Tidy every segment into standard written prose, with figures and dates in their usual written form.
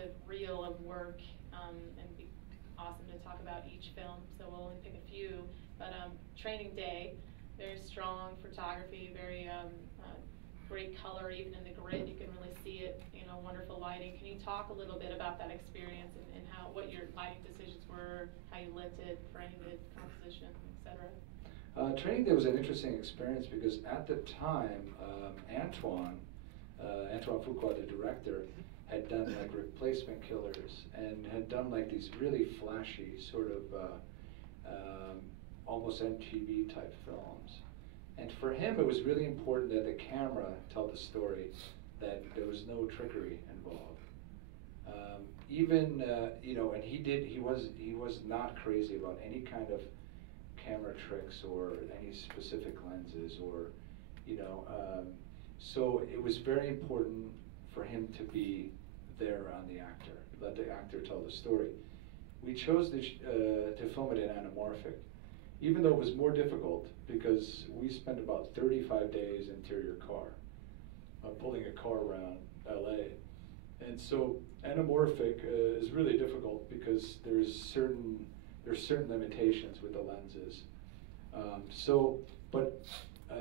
extensive reel of work, and it'd be awesome to talk about each film, so we'll only pick a few. But Training Day, very strong photography, very great color, even in the grid, you can really see it, you know, wonderful lighting. Can you talk a little bit about that experience and what your lighting decisions were, how you lit it, framed it, composition, etc.? Training Day was an interesting experience because at the time, Antoine Fuqua, the director, had done like Replacement Killers and had done like these really flashy sort of almost MTV type films. And for him, it was really important that the camera tell the story, that there was no trickery involved. You know, and he was not crazy about any kind of camera tricks or any specific lenses or, you know, so it was very important for him to be there on the actor, let the actor tell the story. We chose to film it in anamorphic, even though it was more difficult because we spent about 35 days interior car, pulling a car around LA. And so anamorphic is really difficult because there's certain limitations with the lenses. But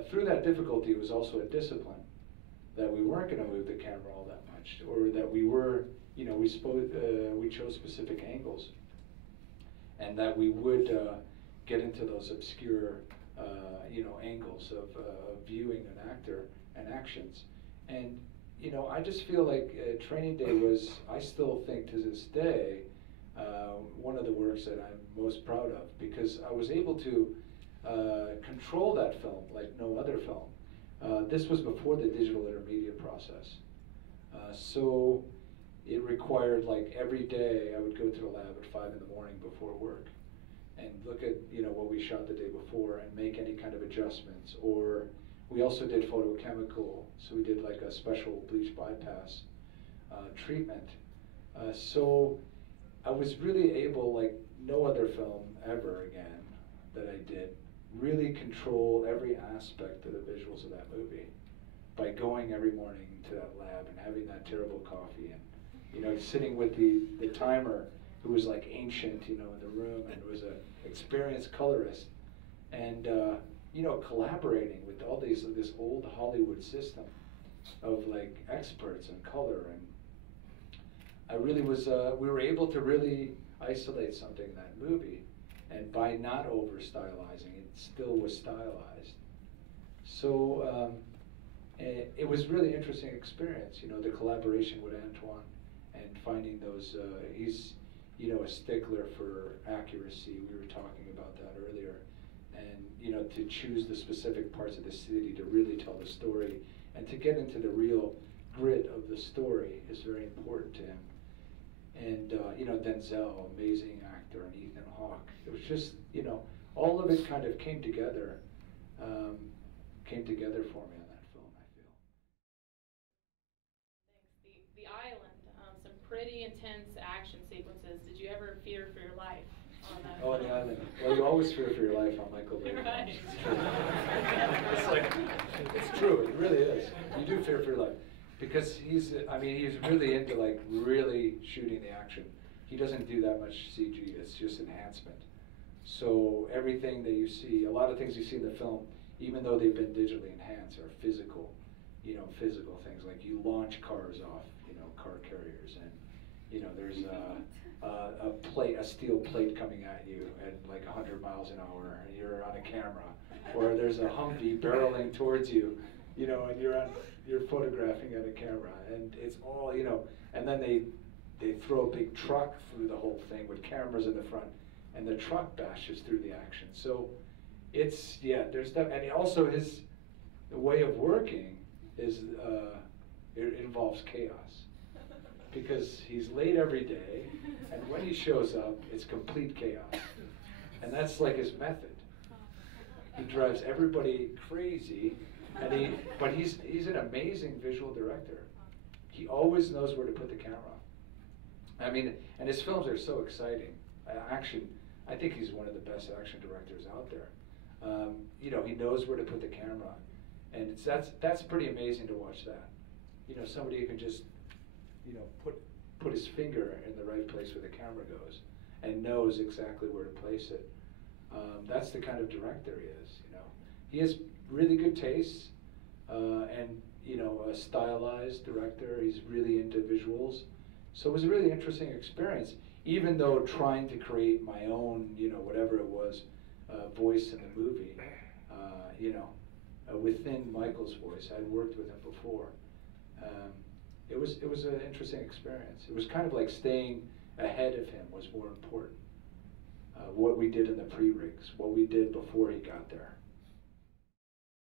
through that difficulty, it was also a discipline that we weren't going to move the camera all that much, or that we were, you know, we chose specific angles, and that we would get into those obscure, you know, angles of viewing an actor and actions. And, you know, I just feel like Training Day was, I still think to this day, one of the works that I'm most proud of, because I was able to control that film like no other film. This was before the digital intermediate process. So it required, like, every day I would go to the lab at 5 in the morning before work and look at, you know, what we shot the day before and make any kind of adjustments. Or we also did photochemical, so we did like a special bleach bypass treatment. So I was really able, like no other film ever again that I did, really control every aspect of the visuals of that movie by going every morning to that lab and having that terrible coffee and, you know, sitting with the timer who was like ancient, you know, in the room and was an experienced colorist, and you know, collaborating with all this old Hollywood system of like experts in color. And I really was, we were able to really isolate something in that movie, and by not over stylizing, it still was stylized. So it was really interesting experience, you know, the collaboration with Antoine and finding those, he's, you know, a stickler for accuracy. We were talking about that earlier. And, you know, to choose the specific parts of the city to really tell the story and to get into the real grit of the story is very important to him. And, you know, Denzel, amazing actor, and Ethan Hawke. It was just, you know, all of it kind of came together for me on that film, I feel. Thanks. The Island, some pretty intense action sequences. Did you ever fear for your life on that? Oh, The Island. Well, you always fear for your life on Michael Bay. Right. It's like, it's true, it really is. You do fear for your life. Because he's really into like really shooting the action. He doesn't do that much CG, it's just enhancement. So everything that you see, a lot of things you see in the film, even though they've been digitally enhanced, are physical, you know, physical things. Like you launch cars off, you know, car carriers, and, you know, there's a steel plate coming at you at like 100 miles an hour, and you're on a camera. Or there's a Humvee barreling towards you, you know, and you're photographing on a camera, and it's all, you know, and then they throw a big truck through the whole thing with cameras in the front, and the truck bashes through the action. So it's, yeah, there's that, and also the way of working is, it involves chaos. Because he's late every day, and when he shows up, it's complete chaos. And that's like his method. He drives everybody crazy, but he's an amazing visual director. He always knows where to put the camera. I mean, and his films are so exciting. Action, I think he's one of the best action directors out there. You know, he knows where to put the camera, and that's pretty amazing to watch that. You know, somebody who can just, you know, put a his finger in the right place where the camera goes, and knows exactly where to place it. That's the kind of director he is. You know, he has really good tastes, and you know, a stylized director. He's really into visuals, so it was a really interesting experience. Even though trying to create my own, you know, whatever it was, voice in the movie, you know, within Michael's voice. I'd worked with him before. It was an interesting experience. It was kind of like staying ahead of him was more important. What we did in the pre-rigs, what we did before he got there.